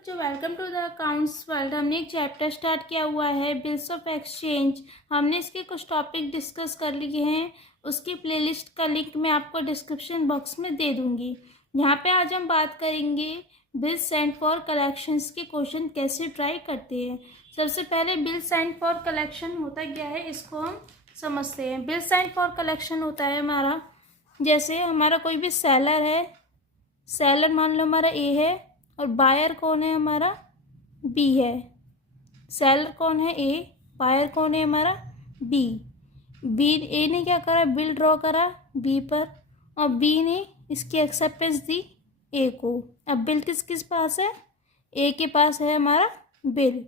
बच्चों, welcome to the accounts world. हमने एक चैप्टर स्टार्ट किया हुआ है बिल्स ऑफ एक्सचेंज। हमने इसके कुछ टॉपिक डिस्कस कर लिए हैं। उसकी प्लेलिस्ट का लिंक मैं आपको डिस्क्रिप्शन बॉक्स में दे दूंगी। यहाँ पे आज हम बात करेंगे बिल्स सेंट फॉर कलेक्शंस के क्वेश्चन कैसे ट्राई करते हैं। सबसे पहले बिल सेंट फॉर कलेक्शन होता क्या है, इसको हम समझते हैं। बिल सेंट फॉर कलेक्शन होता है हमारा, जैसे हमारा कोई भी सेलर है, सेलर मान लो हमारा ए है और बायर कौन है, हमारा बी है। सेलर कौन है, ए, बायर कौन है, हमारा बी। ए ने क्या करा, बिल ड्रॉ करा बी पर और बी ने इसकी एक्सेप्टेंस दी ए को। अब बिल किस किस पास है, ए के पास है हमारा बिल।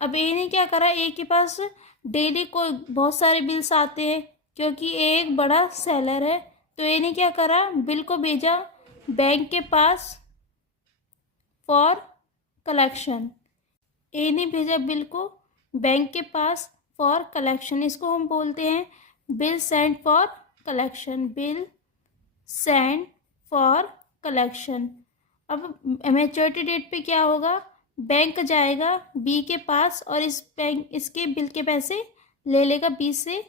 अब ए ने क्या करा, ए के पास डेली को बहुत सारे बिल्स आते हैं क्योंकि ए एक बड़ा सेलर है। तो ए ने क्या करा, बिल को भेजा बैंक के पास फॉर कलेक्शन। ए ने भेजा बिल को बैंक के पास फॉर कलेक्शन। इसको हम बोलते हैं bill send for collection. Bill send for collection. अब मैच्योरिटी डेट पे क्या होगा, बैंक जाएगा बी के पास और इसके बिल के पैसे ले लेगा बी से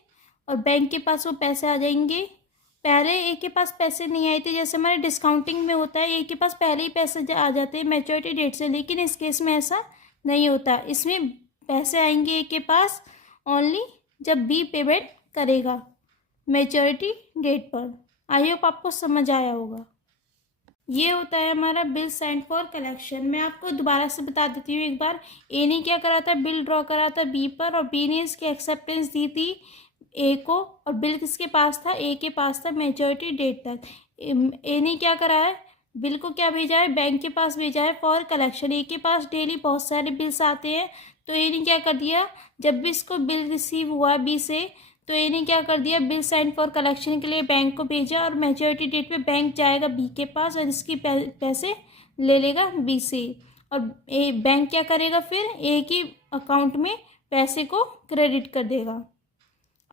और बैंक के पास वो पैसे आ जाएंगे। पहले ए के पास पैसे नहीं आए थे, जैसे हमारे डिस्काउंटिंग में होता है, ए के पास पहले ही पैसे आ जाते हैं मैच्योरिटी डेट से, लेकिन इस केस में ऐसा नहीं होता। इसमें पैसे आएंगे ए के पास ओनली जब बी पेमेंट करेगा मैच्योरिटी डेट पर। आई होप आपको समझ आया होगा। ये होता है हमारा बिल सेंड फॉर कलेक्शन। मैं आपको दोबारा से बता देती हूँ एक बार। ए ने क्या करा था, बिल ड्रॉ करा था बी पर और बी ने इसकी एक्सेप्टेंस दी थी ए को और बिल किसके पास था, ए के पास था मैच्योरिटी डेट तक। ए ने क्या करा है, बिल को क्या भेजा है, बैंक के पास भेजा है फॉर कलेक्शन। ए के पास डेली बहुत सारे बिल्स आते हैं, तो ए ने क्या कर दिया, जब भी इसको बिल रिसीव हुआ बी से, तो ए ने क्या कर दिया, बिल सेंड फॉर कलेक्शन के लिए बैंक को भेजा और मैच्योरिटी डेट पे बैंक जाएगा बी के पास और इसकी पैसे ले लेगा बी से। और ए बैंक क्या करेगा, फिर ए की अकाउंट में पैसे को क्रेडिट कर देगा।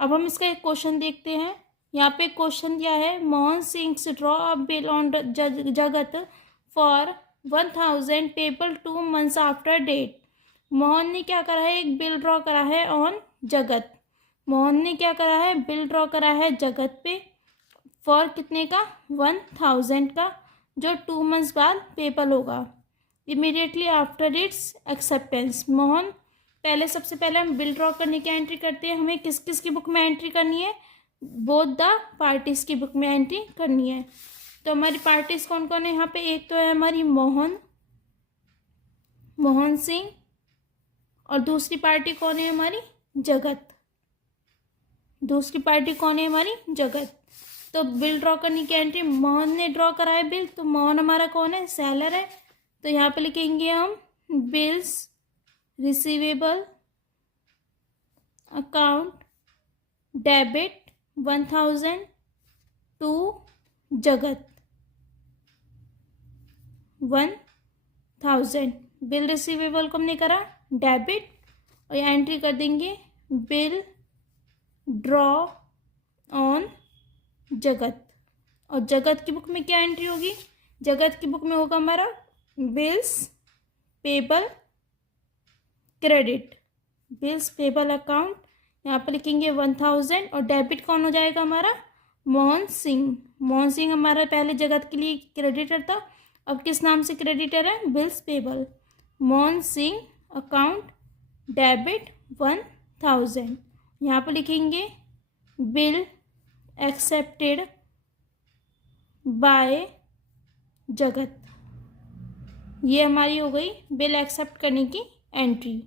अब हम इसका एक क्वेश्चन देखते हैं। यहाँ पे क्वेश्चन दिया है, Mohan Singh draw a bill on Jagat for 1000 payable 2 months after date. Mohan ने क्या करा है, एक बिल ड्रॉ करा है ऑन जगत। मोहन ने क्या करा है, बिल ड्रॉ करा है जगत पे फॉर कितने का, 1000 का, जो 2 months बाद पेबल होगा immediately after its acceptance. Mohan पहले, सबसे पहले हम बिल ड्रॉ करने की एंट्री करते हैं। हमें किस किस की बुक में एंट्री करनी है, बोथ द पार्टीज की बुक में एंट्री करनी है। तो हमारी पार्टीज कौन कौन है यहाँ पे, एक तो है हमारी मोहन सिंह और दूसरी पार्टी कौन है हमारी, जगत। दूसरी पार्टी कौन है हमारी, जगत। तो बिल ड्रॉ करने की एंट्री, मोहन ने ड्रॉ करा है बिल, तो मोहन हमारा कौन है, सेलर है। तो यहाँ पे लिखेंगे हम bills receivable account debit 1000 to Jagat 1000। Bill receivable को हमने करा डेबिट और यहाँ एंट्री कर देंगे बिल ड्रॉ ऑन जगत। और जगत की बुक में क्या एंट्री होगी, जगत की बुक में होगा हमारा bills payable credit, bills payable account. यहाँ पर लिखेंगे 1000 और डेबिट कौन हो जाएगा हमारा, मोहन सिंह। मोहन सिंह हमारा पहले जगत के लिए क्रेडिटर था, अब किस नाम से क्रेडिटर है, bills payable. Mohan Singh account debit 1000। यहाँ पर लिखेंगे बिल एक्सेप्टेड बाय जगत। ये हमारी हो गई बिल एक्सेप्ट करने की एंट्री।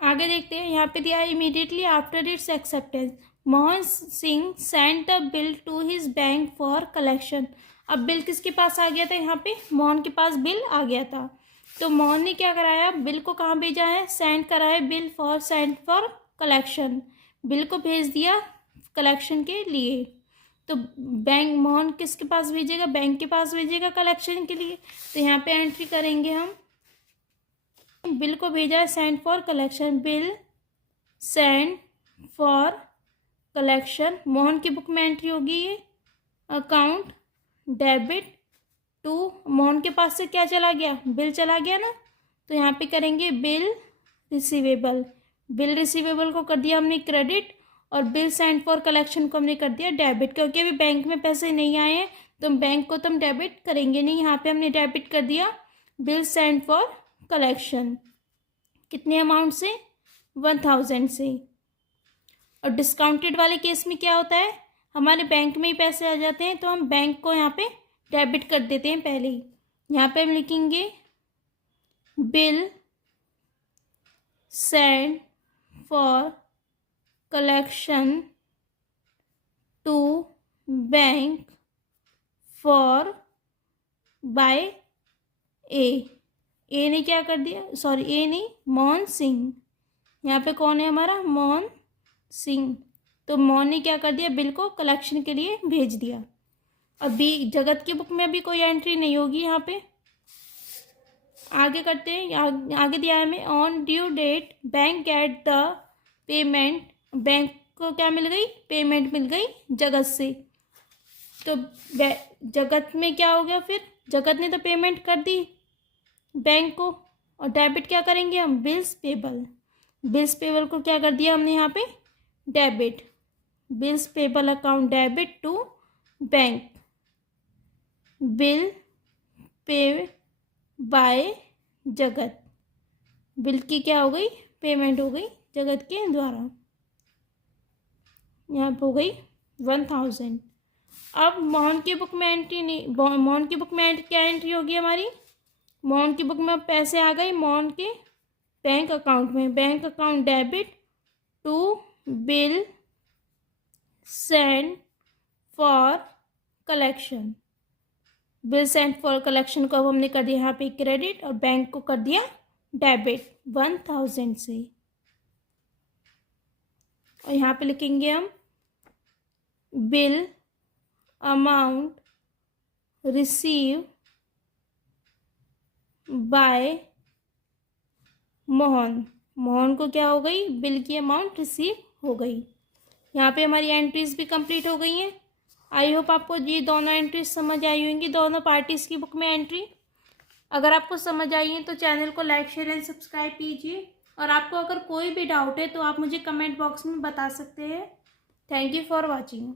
आगे देखते हैं, यहाँ पे दिया है immediately after its acceptance Mohan Singh sent the bill to his bank for collection. अब बिल किसके पास आ गया था, यहाँ पे मोहन के पास बिल आ गया था। तो मोहन ने क्या कराया, बिल को कहाँ भेजा है, सेंड करा है bill for send for collection. Bill को भेज दिया कलेक्शन के लिए। तो बैंक, मोहन किसके पास भेजेगा, बैंक के पास भेजेगा कलेक्शन के लिए। तो यहाँ पे एंट्री करेंगे हम, बिल को भेजा है send for collection, bill send for collection. Mohan की बुक में एंट्री होगी ये अकाउंट डेबिट टू, मोहन के पास से क्या चला गया, बिल चला गया ना, तो यहाँ पे करेंगे बिल रिसीवेबल। बिल रिसीवेबल को कर दिया हमने क्रेडिट और बिल सेंड फॉर कलेक्शन को हमने कर दिया डेबिट, क्योंकि अभी बैंक में पैसे नहीं आए हैं तो बैंक को तो हम डेबिट करेंगे नहीं, यहाँ पे हमने डेबिट कर दिया बिल सेंड फॉर कलेक्शन। कितने अमाउंट से, 1000 से। और डिस्काउंटेड वाले केस में क्या होता है, हमारे बैंक में ही पैसे आ जाते हैं तो हम बैंक को यहाँ पे डेबिट कर देते हैं पहले ही। यहाँ पे हम लिखेंगे bill send for collection to bank for by A ने क्या कर दिया, सॉरी ए नहीं, मोहन सिंह। यहाँ पे कौन है हमारा, मोहन सिंह। तो मोहन ने क्या कर दिया, बिल को कलेक्शन के लिए भेज दिया। अभी जगत की बुक में अभी कोई एंट्री नहीं होगी यहाँ पे। आगे करते हैं, आगे दिया है हमें on due date bank get the payment. Bank को क्या मिल गई, पेमेंट मिल गई जगत से। तो जगत में क्या हो गया, फिर जगत ने तो पेमेंट कर दी बैंक को, और डेबिट क्या करेंगे हम, बिल्स पेबल। बिल्स पेबल को क्या कर दिया हमने यहाँ पे, debit. Bills payable account debit to bank. Bill pay by Jagat. Bill की क्या हो गई, पेमेंट हो गई जगत के द्वारा। यहाँ पे हो गई 1000। अब मोहन की बुक में एंट्री नहीं, मोहन की बुक में क्या एंट्री होगी हमारी, मोहन की बुक में अब पैसे आ गए मोहन के बैंक अकाउंट में। Bank account debit to bill send for collection. Bill send for collection को अब हमने कर दिया यहाँ पे क्रेडिट और बैंक को कर दिया डेबिट 1000 से। और यहाँ पे लिखेंगे हम bill amount receive by Mohan. Mohan को क्या हो गई, बिल की अमाउंट रिसीव हो गई। यहाँ पे हमारी एंट्रीज भी कंप्लीट हो गई हैं। आई होप आपको ये दोनों एंट्रीज समझ आई होंगी, दोनों पार्टीज की बुक में एंट्री। अगर आपको समझ आई है तो चैनल को लाइक शेयर एंड सब्सक्राइब कीजिए, और आपको अगर कोई भी डाउट है तो आप मुझे कमेंट बॉक्स में बता सकते हैं। Thank you for watching.